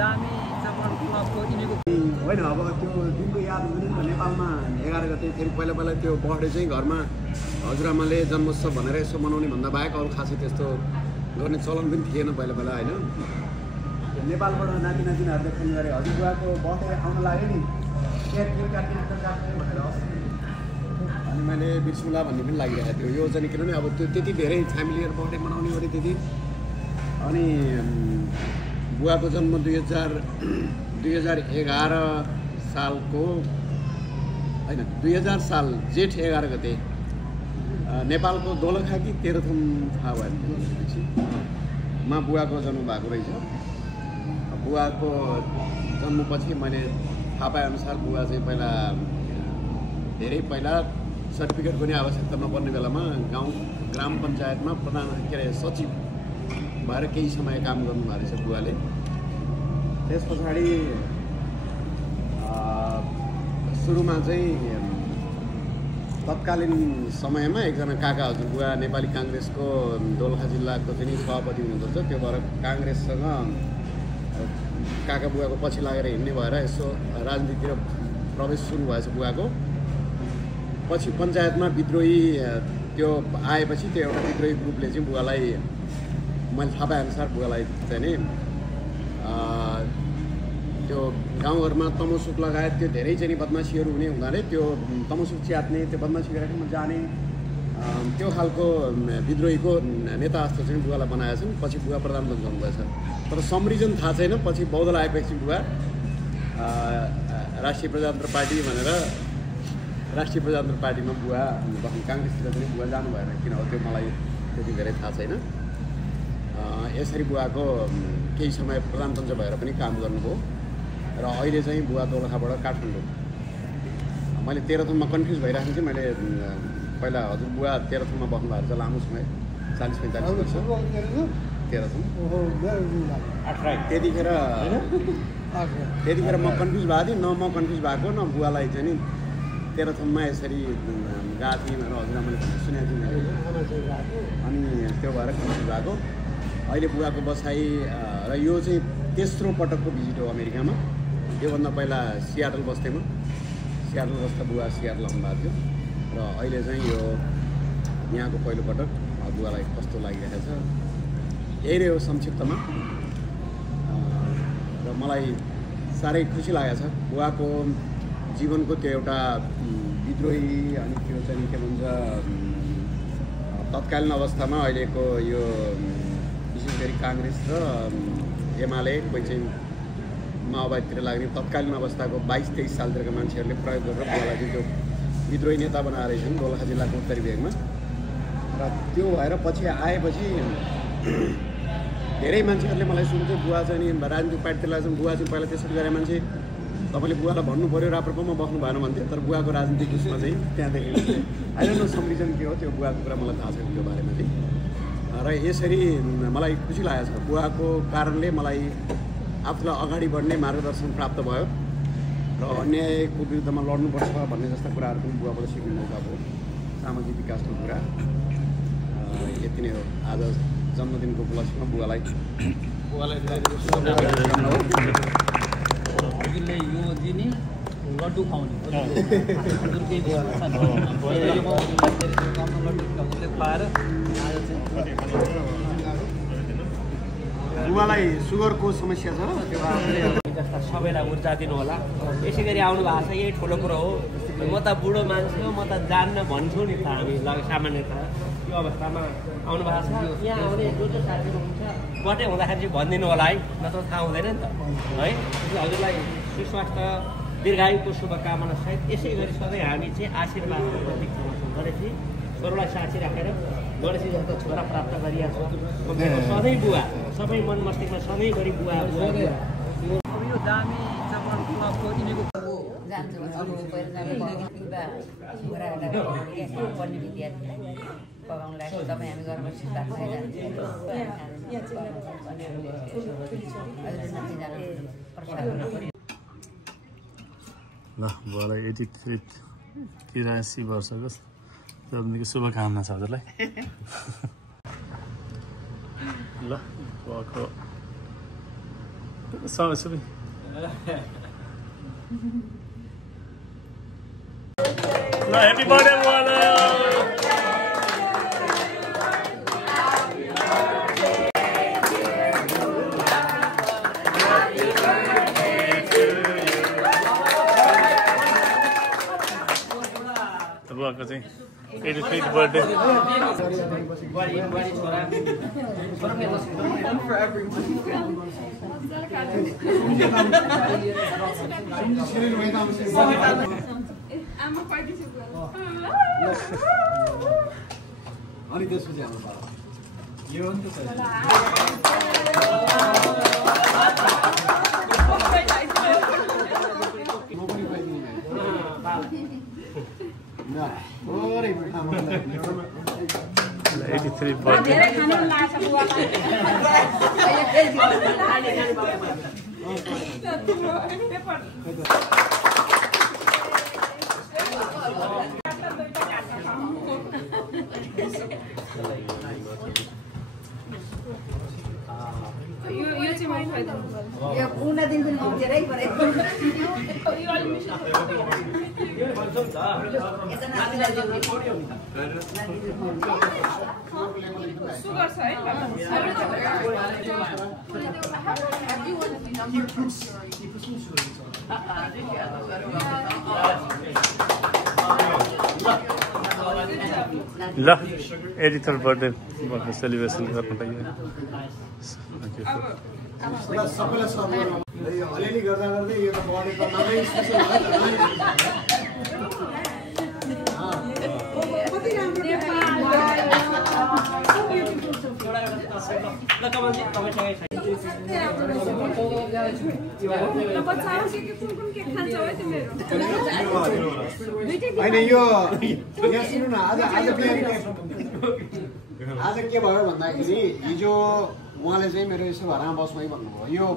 दामी जबरन क्लबको इनेको होइन। अब त्यो दिनको याद हुँदैन नि नेपालमा 11 गते फेरि पहिला पहिला त्यो बर्थडे चाहिँ घरमा हजुरआमाले जन्मोत्सव भनेर यसो मनाउने भन्दा बाहेक अरू खासै त्यस्तो गर्ने चलन पनि थिएन पहिला पहिला होइन। नेपालबाट नाति नातिनाहरूले फोन गरे हजुरबुवाको बर्थडे आउन लाग्यो नि केक काट्ने भनेर अनि मैले बिर्सुला भन्ने पनि लागिरहेको थियो यो चाहिँ किनभने अब त्यो त्यति धेरै फ्यामिलीहरू बर्थडे मनाउने गरे त्यति। अनि बुवाको जन्म 2011 सालको होइन 2000 साल जेठ 11 गते नेपालको दोलखा कि तेह्रथुम थाहा भयो मा बुवाको जन्म भएको रहेछ। बुवाको जन्मपछि मैले थाहा पाएअनुसार बुवा चाहिँ धेरै पहिला सर्टिफिकेट पनि आवश्यकता नपर्ने बेलामा ग्राम पञ्चायतमा प्रधान सचिव भएर केही समय काम गर्नुभएको रहेछ बुवाले। त्यस पछाडि सुरुमा चाहिँ तत्कालीन समयमा एकजना काका हजुरबुवा नेपाली काङ्ग्रेसको दोलखा जिल्लाको चाहिँ सभापति हुनुहुँदो रहेछ। त्यो भएर काङ्ग्रेससँग काका बुवाको पछि लागेर हिँड्ने भएर यसो राजनीतितिर प्रवेश सुरु भएछ बुवाको। पछि पञ्चायतमा विद्रोही त्यो आएपछि त्यो एउटा विद्रोही ग्रुपले चाहिँ बुवालाई मैले थाहा पाएअनुसार बुवालाई चाहिँ नि त्यो गाउँघरमा तमसुक लगायत त्यो धेरै चाहिँ बदमासीहरू हुने हुनाले त्यो तमसुक च्यात्ने त्यो बदमासी गरेर जाने त्यो खालको विद्रोहीको नेता जस्तो चाहिँ बुवालाई बनाएका छन्। पछि बुवा प्रधानमन्त्री हुनुभएछ तर सम रिजन थाहा छैन। पछि बौद्धल आएपछि बुवा राष्ट्रिय प्रजातन्त्र पार्टी भनेर राष्ट्रिय प्रजातन्त्र पार्टीमा बुवा काङ्ग्रेसतिर पनि बुवा जानु भएन किन हो त्यो मलाई त्यति धेरै थाहा छैन। यसरी बुवाको केही समय प्रधानमन्त्री भएर पनि काम गर्नुभयो र अहिले चाहिँ बुवा दोलखाबाट काठमाडौँ। मैले तेह्रथुममा कन्फ्युज भइरहेको थिएँ। मैले पहिला हजुरबुवा तेह्रथुममा बस्नुभएको छ लामो समय 40-45 वर्ष तेह्रथुम। त्यतिखेर म कन्फ्युज भएको थिएँ न म कन्फ्युज भएको न बुवालाई चाहिँ नि तेह्रथुममा यसरी गएको थिएँ भनेर हजुरआमाले सुनेको थिएँ अनि त्यो भएर कन्फ्युज भएको। अहिले बुवाको बसाइ र यो चाहिँ तेस्रो पटकको भिजिट हो अमेरिकामा। योभन्दा पहिला सियाटल बस्दा बुवा सियाटल आउनुभएको थियो र अहिले चाहिँ यो यहाँको पहिलोपटक बुवालाई कस्तो लागिरहेको छ यही नै हो संक्षिप्तमा। र मलाई साह्रै खुसी लागेको छ बुवाको जीवनको त्यो एउटा विद्रोही अनि त्यो चाहिँ के भन्छ तत्कालीन अवस्थामा अहिलेको यो विशेष गरी काङ्ग्रेस र एमाले कोही चाहिँ माओवादीतिर लाग्ने तत्कालीन अवस्थाको 22-23 सालतिरका मान्छेहरूले प्रयोग गरेर बुवालाई चाहिँ त्यो विद्रोही नेता बनाएर रहेछन् दोलखा जिल्लाको उत्तरी भेगमा। र त्यो भएर पछि आएपछि धेरै मान्छेहरूले मलाई सुन्थ्यो बुवा चाहिँ नि राजनीतिक पार्टीतिर लाग्छन् बुवा चाहिँ पहिला त्यसरी गरे मान्छे तपाईँले बुवालाई भन्नु पऱ्यो राप्रपामा बस्नु भएन भन्थ्यो। तर बुवाको राजनीतिक उसमा चाहिँ त्यहाँदेखि अहिले न सम्रिजन के हो त्यो बुवाको कुरा मलाई थाहा छैन त्यो बारेमा चाहिँ। र यसरी मलाई खुसी लागेको छ बुवाको कारणले मलाई आफूलाई अगाडि बढ्ने मार्गदर्शन प्राप्त भयो र अन्यायको विरुद्धमा लड्नुपर्छ भन्ने जस्ता कुराहरू पनि बुवाबाट सिक्नु मौका भयो। सामाजिक विकासको कुरा यति नै हो। आज जन्मदिनको उपलक्ष्यमा बुवालाई हजुरले यो दिने लड्डु खुवाउने बुवालाई सुगरको समस्या छ जस्ता सबैलाई ऊर्जा दिनु होला। यसै गरी आउनु भएको छ यही ठुलो कुरो हो। म त बुढो मान्छे हो म त जान्न भन्छु नि त हामी सामान्यतः यो अवस्थामा आउनु भएको छ। यहाँ आउने जो साथीहरू हुन्छ बटै हुँदाखेरि चाहिँ भनिदिनु होला है नत्र थाहा हुँदैन नि त है। हजुरलाई सुस्वास्थ्य दीर्घायुको शुभकामना सहित यसै गरी सधैँ हामी चाहिँ आशीर्वादको प्रतीक छौँ। गणेशजी छोरोलाई साक्षी राखेर गणेशजी जस्तो छोरा प्राप्त गरिरहेको छ सधैँ बुवा सबै मन मस्तिष्कमा सधैँभरि बुवा बुवा यो दामी जबरन क्लबको इनेको ल बुवालाई 83 वर्षको जन्मदिनको शुभकामना छ हजुरलाई। ल बुवाको सबै ल ह्यापी बर्थडे बुवालाई बुवाको चाहिँ 85th बर्थडे अनि त्यसपछि हाम्रो यो हो नि त यो पूर्ण दिन पनि धेरै परे सुगर छ है ल 83rd बर्थडे सेलिब्रेसन गर्नु लागि सबैलाई अलिअलि गर्दा गर्दै यो त बर्थडे त नमै स्पेसल होइन यो सुन्नु न आज के भयो भन्दाखेरि हिजो उहाँले चाहिँ मेरो यसो घरमा बस्नु है भन्नुभयो यो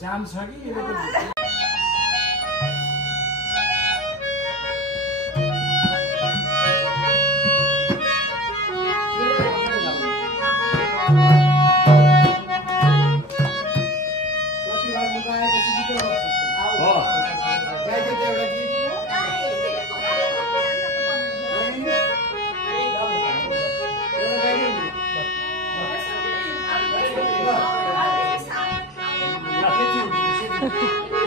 जाम छ कि Ha ha ha.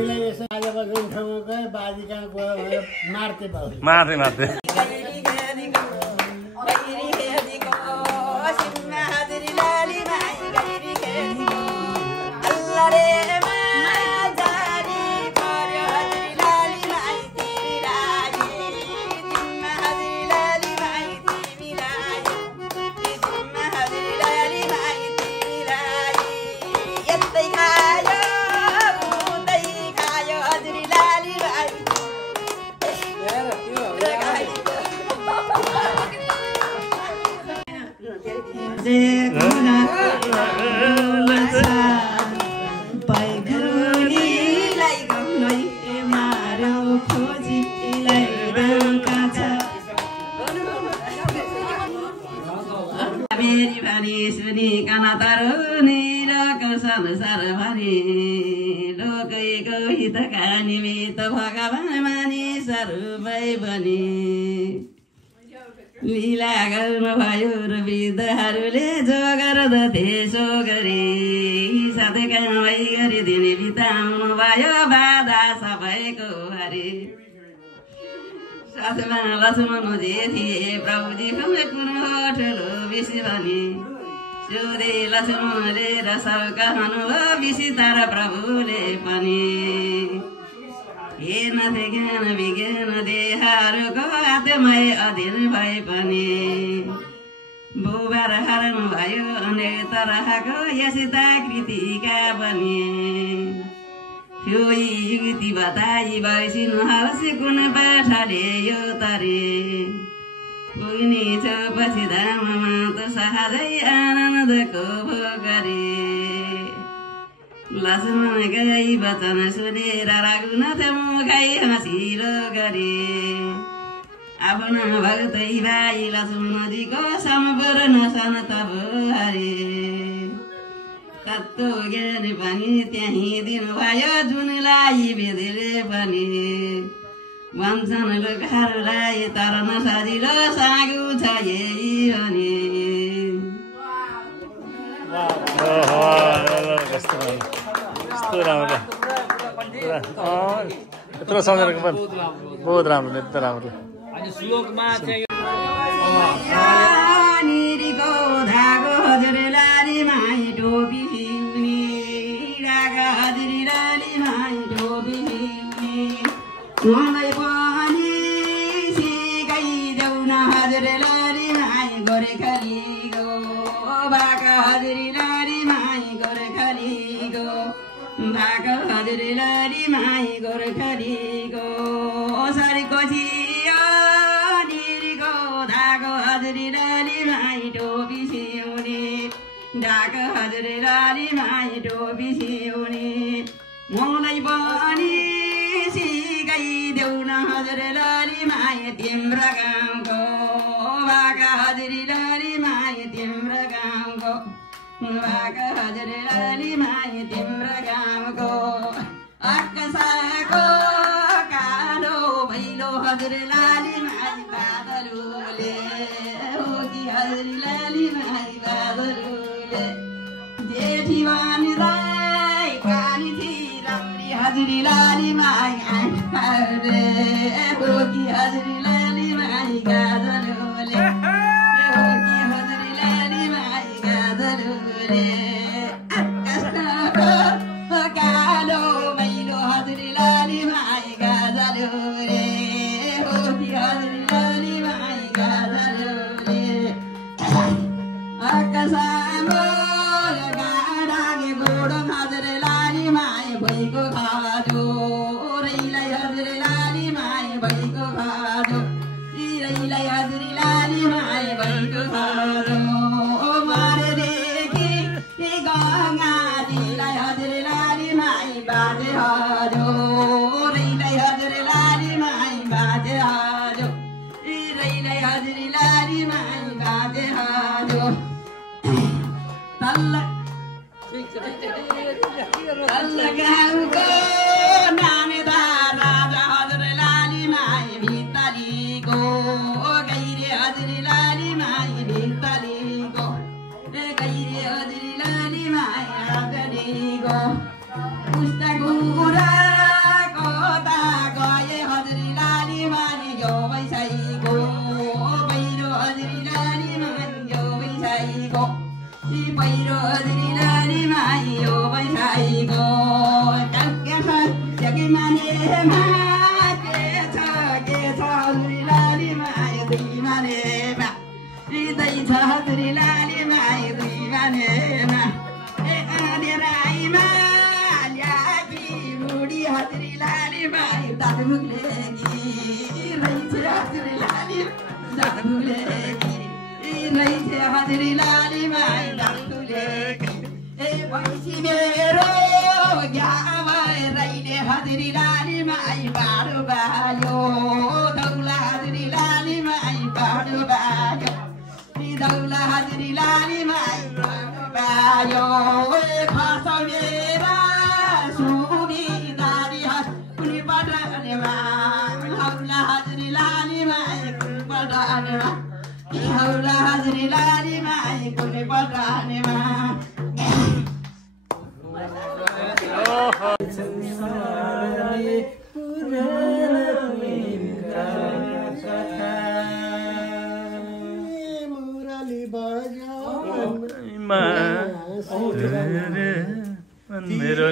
छोरीलाई यसो आज बस्ने ठाउँमा गए बाजी कहाँ गयो मार्थे बाबु मार्थे लीला गर्नुभयो र वृद्धहरूले जो गर्दथे सो गरे साथै कामै गरिदिने बिताउनु भयो बाधा सबैको हरे साथमा लक्ष्मणजी थिए प्रभुजी कुन हो ठुलो विषय भने सोधे लक्ष्मणले र सब कहनु हो विषय तर प्रभुले पनि हेर्न ज्ञान विज्ञान देहहरूको आत्मै अधीन भए पनि बुबार हराउनु भयो अनेक तरहको यसिता कृतिका बने फ्योई युक्ति बताई बैसिनु होस् कुन पाठाले यो तरे पुग्ने छ पछि धाममा त सहजै आनन्दको भोग गरे लक्ष्मण गई वचन सुनेर रघुनाथ मुखाइ हाँसिलो गरे आफ्ना भक्तै भाइ लक्ष्मणजीको सम्पूर्ण सन्त हरे तत्त्व ज्ञान पनि त्यही दिनुभयो जुनलाई बेदेले पनि भन्छन् लोकहरूलाई तरन सजिलो सागु छ यही भने यत्रो सम्झेको पनि बहुत राम्रो एकदम राम्रो श्लोकमा चाहिँ निरीको धागो हजुर लाली माई टोपी सिउने डागा हजुर लाली माई टोपी सिउने मलाई पनि सिकाइदेऊ न हजुर लाली माई गोर्खालीको बाका हजुर लाली माई गोर्खालीको बाका हजुर लाली माई गोर्खालीको सरको छियो निरीको धागो हजुर लाली माई टोपी सिउने डाका हजुर लाली माई टोपी सिउने मलाई पनि सिकाइदेऊ न हजुर लाली माई तिम्रो गाउँको बाका हजुर लाली माई तिम्रो गाउँको बाका हजुर लाली माई तिम्रो गाउँको आकाशको कालो भैलो हजुर लाली माई बादलुले हो कि हजुर लाली माई बादलुले जेठी वानीलाई कानी थी राम्री हजुर लाली माई आँखाले हो कि हजुर लाली माई गाजलुले हो कि हजुर लाली माई गाजलुले आकाशको कालो मैलो हजुर लाली माई गाजलुले हो कि हजुर लाली माई गाजलुले आकाशमा गाडागे गोडो हजुर लाली माई भइको खाजो रैलाई हजुर लाली माई भइको खाजो रैलाई हजुर लाली माई भइको खाजो मारेदेखि गङ्गा दिलाई हजुर लाली माई बाजे हाजो रैलाई हजुर लाली माई बाजे हाजो रैलाई हजुर लाली माई बाजे हाजो तल्ल गाउँको नानेदार राजा हजुर लाली माई भित्तालीको गैरे हजुर लाली माई भित्तालीको गैरे हजुर लाली माई आगलीको पुस्तक मानेमा के छ हजुरी लाली माया दुई मानेमा हृदय छ हजुरी लाली माया दुई मानेमा ए आने राईमा ल्याकी बुढी हजुरी लाली माया दामुले रहेछ हजुरी लाली दामुले रहेछ हजुरी लाली माया दामुले ए भैँसी मेरो रैले हजुरी लाली माई बाडो बाल्यो दौला हजुरी लाली माई बाडो बाल्यो दौला हजुरी लाली माई बाडो बाल्यो खस मेरा सुनी नारी कुनी बडानेमा दौला हजुरी लाली माई कुनी बडानेमा दौला हजुरी लाली माई कुनी बडानेमा मुरली बजा मेरो